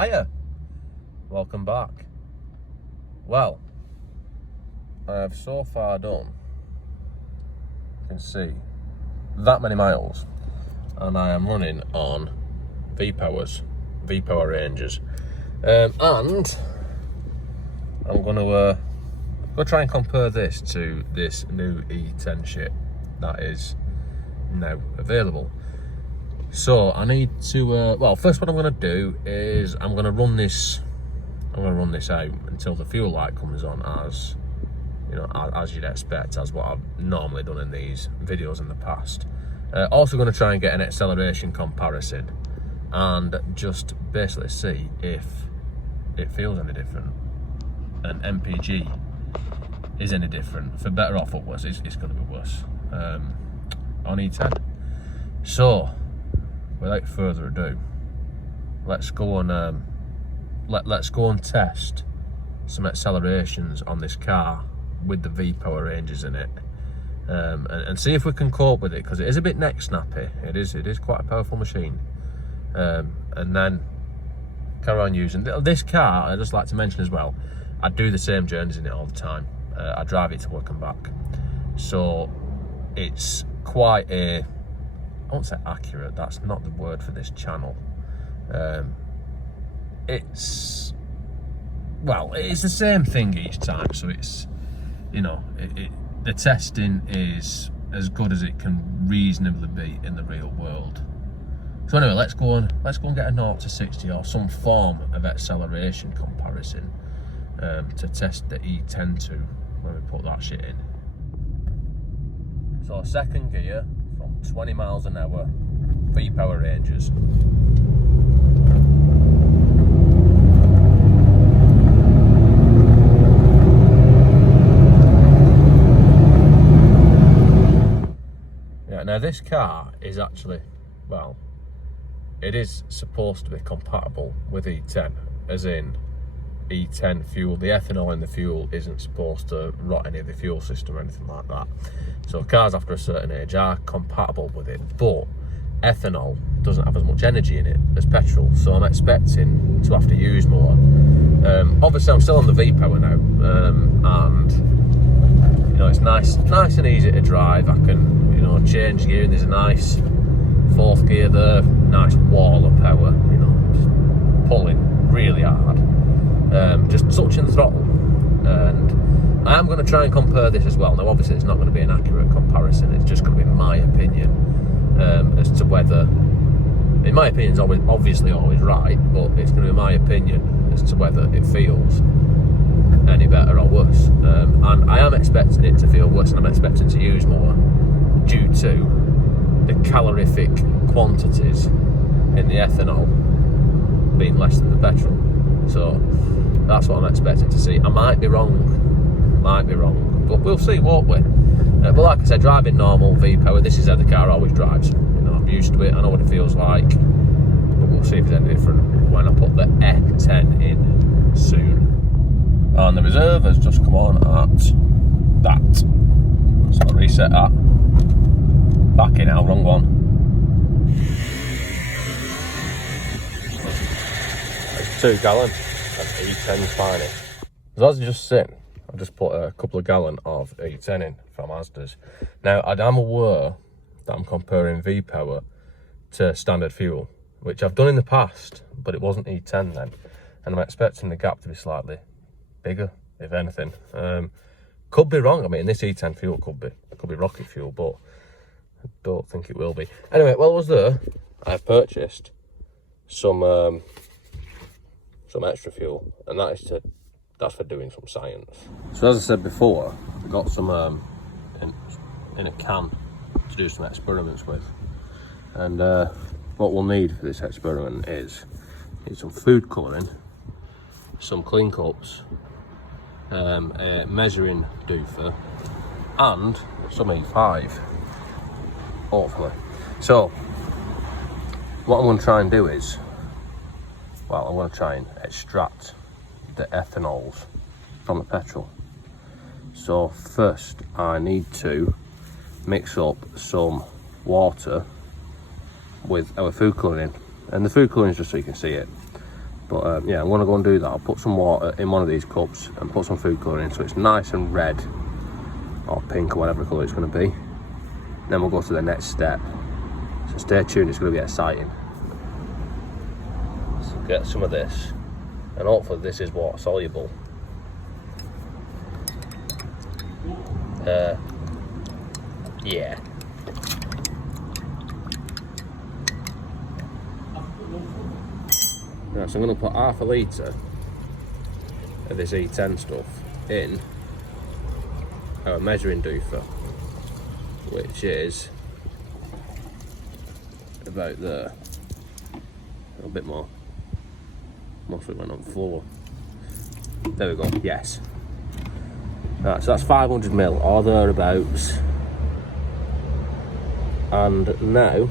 Hiya, welcome back. Well, I have so far done, you can see, that many miles, and I am running on V-Power ranges, and I'm going to try and compare this to this new E10 shit that is now available. So I need to, well, first what I'm going to do is I'm going to run this out until the fuel light comes on, as you know, as you'd expect, as what I've normally done in these videos in the past. Also going to try and get an acceleration comparison and just basically see if it feels any different and MPG is any different, for better or for worse. It's going to be worse on E10. So without further ado, let's go and let's go and test some accelerations on this car with the V-Power ranges in it, and see if we can cope with it, because it is a bit neck snappy. It is quite a powerful machine, and then carry on using this car. I'd just like to mention as well, I do the same journeys in it all the time. I drive it to work and back, so it's quite a, I won't say accurate, that's not the word for this channel. It's, well, it's the same thing each time, so it's, you know, the testing is as good as it can reasonably be in the real world. So anyway, let's go and get a 0 to 60 or some form of acceleration comparison to test the E10 to when we put that shit in. So second gear from 20 miles an hour, V-Power ranges. Yeah, now this car is actually, well, it is supposed to be compatible with E10, as in E10 fuel. The ethanol in the fuel isn't supposed to rot any of the fuel system or anything like that. So cars after a certain age are compatible with it, but ethanol doesn't have as much energy in it as petrol, so I'm expecting to have to use more. Obviously I'm still on the V-Power now, and you know, it's nice and easy to drive. I can, you know, change gear, and there's a nice fourth gear there, nice wall of power, you know, just pulling really hard, just touching the throttle. And I am going to try and compare this as well. Now obviously it's not going to be an accurate comparison, it's just going to be my opinion as to whether, in my opinion, is obviously always right, but it's going to be my opinion as to whether it feels any better or worse. And I am expecting it to feel worse, and I'm expecting to use more due to the calorific quantities in the ethanol being less than the petrol. So that's what I'm expecting to see. I might be wrong, but we'll see, won't we? But like I said, driving normal V-Power, this is how the car always drives. You know, I'm used to it, I know what it feels like, but we'll see if it's any different when I put the E10 in soon. And the reserve has just come on at that, so I'll reset that. Back in now, wrong one. It's 2 gallon of E10's finest. So as you just seen, I've just put a couple of gallon of E10 in from Asda's. Now I am aware that I'm comparing V-Power to standard fuel, which I've done in the past, but it wasn't E10 then, and I'm expecting the gap to be slightly bigger, if anything. Could be wrong. I mean, this E10 fuel could be rocket fuel, but I don't think it will be. Anyway, while I was there, I purchased some extra fuel, and that's for doing some science. So as I said before, I got some in a can to do some experiments with, and what we'll need for this experiment is some food colouring, some clean cups, a measuring doofer, and some E5, hopefully. So what I'm going to try and do is, well, I'm going to try and extract the ethanols from the petrol. So first I need to mix up some water with our food colouring, and the food colouring is just so you can see it. But yeah, I'm going to go and do that. I'll put some water in one of these cups and put some food colour in so it's nice and red or pink or whatever colour it's going to be. Then we'll go to the next step. So stay tuned, it's going to be exciting. So get some of this, and hopefully this is water soluble. Yeah. Right, so I'm going to put half a litre of this E10 stuff in our measuring doofer, which is about there. A little bit more. Most of it went on the floor. There we go, yes. Right, so that's 500 ml or thereabouts. And now,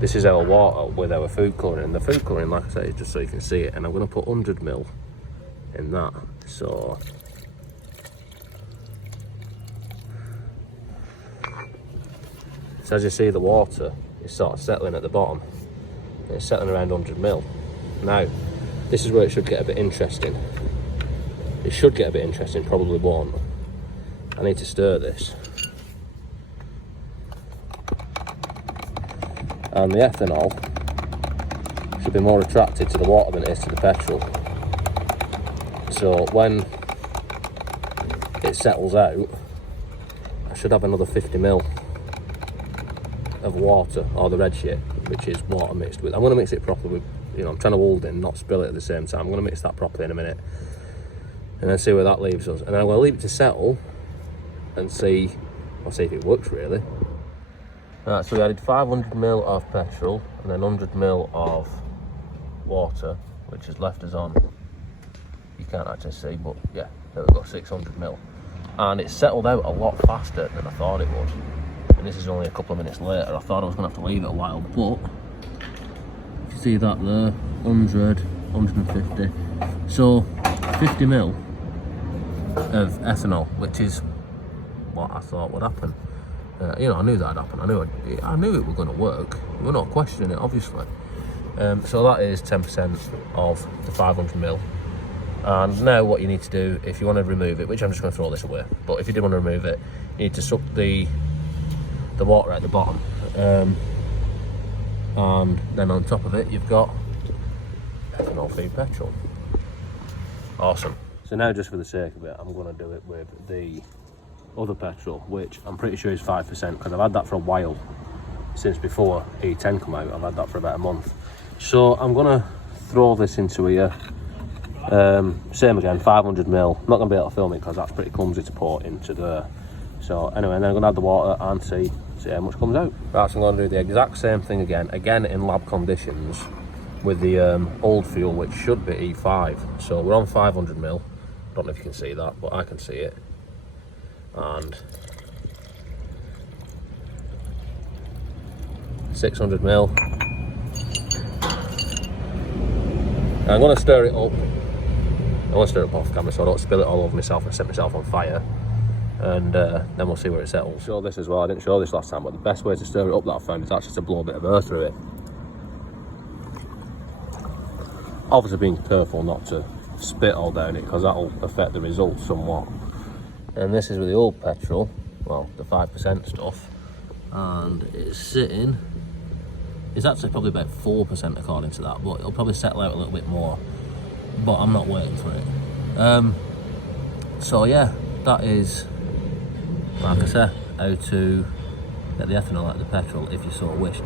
this is our water with our food colouring. And the food colouring, like I say, is just so you can see it. And I'm going to put 100 ml in that. So as you see, the water is sort of settling at the bottom. It's settling around 100 ml. Now, this is where it should get a bit interesting. It should get a bit interesting, probably won't. I need to stir this. And the ethanol should be more attracted to the water than it is to the petrol. So when it settles out, I should have another 50 ml of water, or the red shit, which is water mixed with. I'm going to mix it properly with, you know, I'm trying to hold in, not spill it at the same time. I'm going to mix that properly in a minute, and then see where that leaves us. And then I'm going to leave it to settle and see if it works really. Right, so we added 500 ml of petrol and then 100 ml of water, which has left us on, you can't actually see, but yeah, there we go, 600 ml. And it settled out a lot faster than I thought it would. And this is only a couple of minutes later. I thought I was going to have to leave it a while, but if you see that there, 100, 150. So 50 ml of ethanol, which is what I thought would happen. You know, I knew that'd happen. I knew it was going to work. We're not questioning it, obviously. So that is 10% of the 500 ml. And now what you need to do, if you want to remove it, which I'm just going to throw this away, but if you did want to remove it, you need to suck the water at the bottom. And then on top of it, you've got ethanol free petrol. Awesome. So now, just for the sake of it, I'm going to do it with the other petrol, which I'm pretty sure is 5%, because I've had that for a while, since before E10 come out. I've had that for about a month. So I'm gonna throw this into here. Same again, 500 ml. Not gonna be able to film it because that's pretty clumsy to pour into there. So anyway, and then I'm gonna add the water and see how much comes out. Right, so I'm gonna do the exact same thing again in lab conditions with the old fuel, which should be E5. So we're on 500 ml. Don't know if you can see that, but I can see it. And 600 ml. Now I'm going to stir it up. I want to stir it up off camera so I don't spill it all over myself and set myself on fire. And then we'll see where it settles. Show this as well. I didn't show this last time, but the best way to stir it up that I found is actually to blow a bit of air through it. Obviously being careful not to spit all down it, because that'll affect the results somewhat. And this is with the old petrol, well, the 5% stuff, and it's sitting, it's actually probably about 4% according to that, but it'll probably settle out a little bit more, but I'm not waiting for it. So yeah, that is, like I said, how to get the ethanol out of the petrol if you so wish.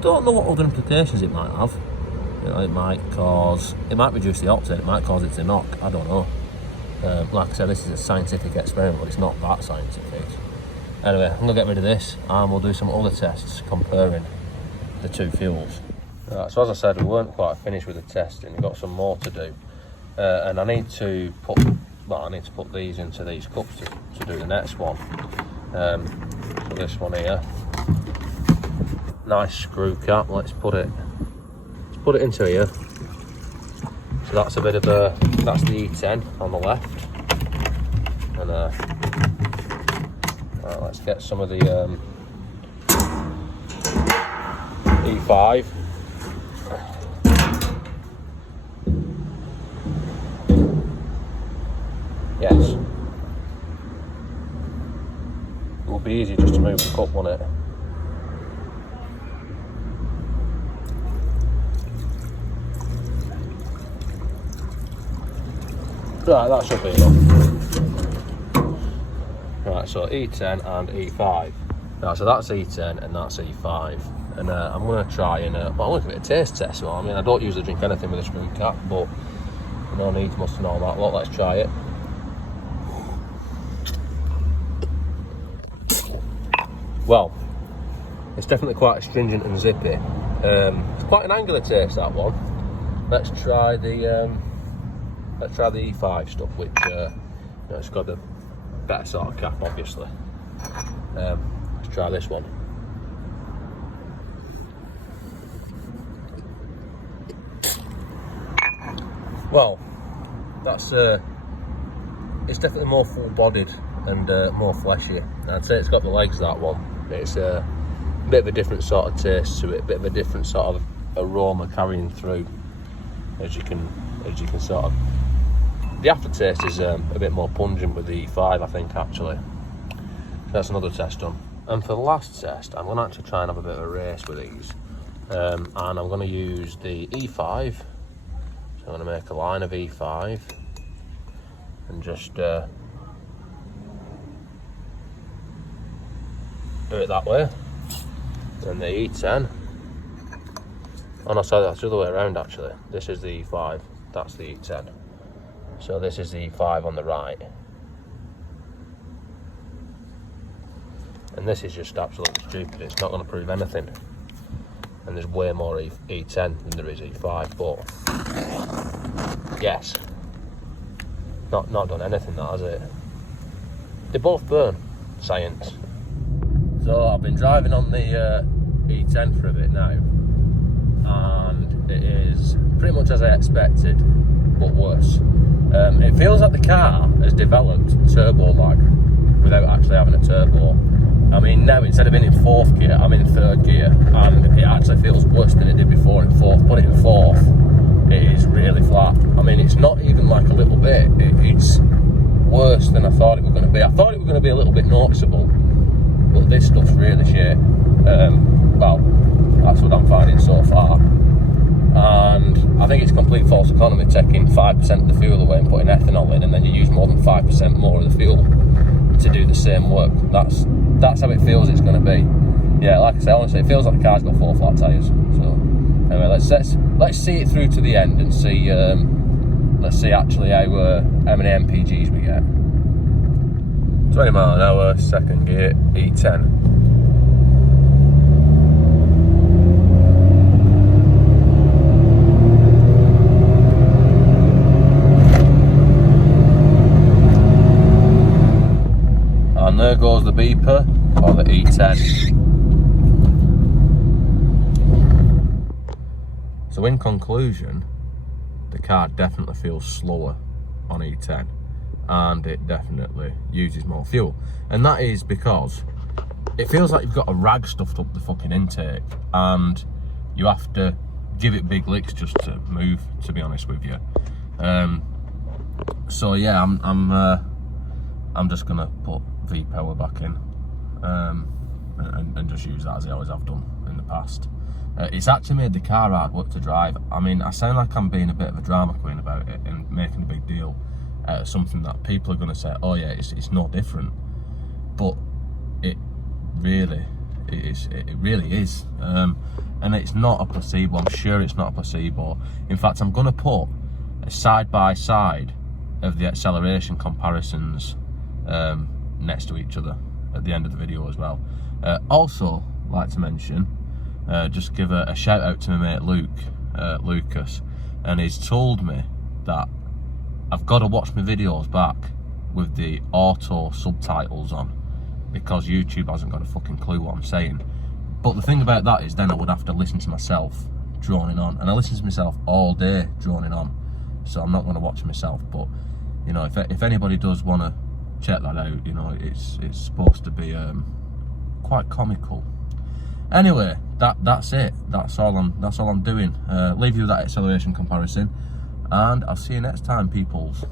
Don't know what other implications it might have. You know, it might reduce the octane, it might cause it to knock, I don't know. Like I said, this is a scientific experiment, but it's not that scientific. Anyway, I'm going to get rid of this and we'll do some other tests comparing the two fuels. Right, so as I said, we weren't quite finished with the testing. We've got some more to do. And I need to put these into these cups to do the next one. So this one here, nice screw cap. Let's put it into here. So that's a bit of that's the E10 on the left, and right, let's get some of the E5. be easy just to move the cup, won't it? Right, that should be enough. Right, so E10 and E5. Right, so that's E10 and that's E5. And I'm going to try and, well, I'm going to give it a taste test. Well, I mean, I don't usually drink anything with a screw cap, but no needs must and all that. Well, let's try it. Well, it's definitely quite astringent and zippy. It's quite an angular taste, that one. Let's try the E5 stuff, which you know, it's got the better sort of cap, obviously. Let's try this one. Well, that's it's definitely more full-bodied and more fleshy. I'd say it's got the legs, that one. It's a bit of a different sort of taste to it, a bit of a different sort of aroma carrying through, as you can sort of. The aftertaste is a bit more pungent with the E5, I think, actually. That's another test done. And for the last test, I'm going to actually try and have a bit of a race with these, and I'm going to use the E5. So I'm going to make a line of E5 and just do it that way. Then the E10. Oh no, sorry, that's the other way around actually. This is the E5, that's the E10. So this is the E5 on the right. And this is just absolutely stupid, it's not going to prove anything. And there's way more E10 than there is E5, but yes. Not done anything, that, has it? They both burn. Science. So I've been driving on the E10 for a bit now, and it is pretty much as I expected, but worse. It feels like the car has developed turbo lag without actually having a turbo. I mean, now instead of being in 4th gear, I'm in 3rd gear, and it actually feels worse than it did before in 4th. Put it in 4th, it is really flat. I mean, it's not even like a little bit, it's worse than I thought it was going to be. I thought it was going to be a little bit noticeable, but this stuff's really shit. Well, that's what I'm finding so far. And I think it's complete false economy taking 5% of the fuel away and putting ethanol in, and then you use more than 5% more of the fuel to do the same work. That's how it feels it's going to be. Yeah, like I say, honestly, it feels like the car's got 4 flat tyres. So anyway, let's see it through to the end and see let's see actually how many MPGs we get. 20 mile an hour, 2nd gear, E10. And there goes the beeper for the E10. So in conclusion, the car definitely feels slower on E10, and it definitely uses more fuel. And that is because it feels like you've got a rag stuffed up the fucking intake, and you have to give it big licks just to move, to be honest with you. So yeah, I'm just gonna put V-Power back in, and just use that as I always have done in the past. It's actually made the car hard work to drive. I mean, I sound like I'm being a bit of a drama queen about it and making a big deal out of something that people are going to say, oh yeah, it's no different. But it really is. And it's not a placebo. I'm sure it's not a placebo. In fact, I'm going to put a side-by-side of the acceleration comparisons next to each other at the end of the video as well. Also, like to mention, just give a shout out to my mate Lucas, and he's told me that I've got to watch my videos back with the auto subtitles on, because YouTube hasn't got a fucking clue what I'm saying. But the thing about that is then I would have to listen to myself droning on, and I listen to myself all day droning on, so I'm not going to watch myself. But you know, if anybody does want to check that out, you know, it's supposed to be quite comical. Anyway, that's it. That's all I'm doing. Leave you with that acceleration comparison, and I'll see you next time, peoples.